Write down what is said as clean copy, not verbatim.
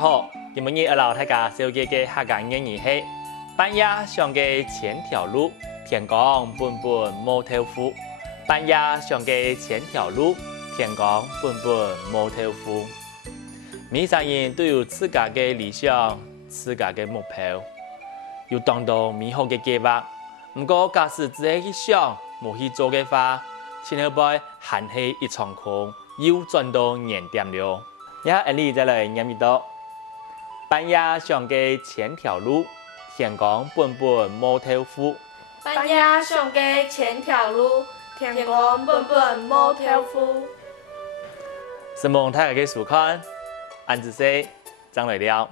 好，今日要老大家小姐嘅客家谚语係：半夜上嘅千條路，天光本本冇豆腐。半夜上嘅千條路，天光本本冇豆腐。每個人都有自家嘅理想、自家嘅目標，有當到美好嘅計劃。不過假使只係去想，冇去做嘅話，前後輩還係一場空，又轉到燃點了。一下你再來念一道：半夜上嘅千條路，天光本本冇豆腐。半夜上嘅千條路，天光本本冇豆腐。希望大家嘅收看，安子說，張來了。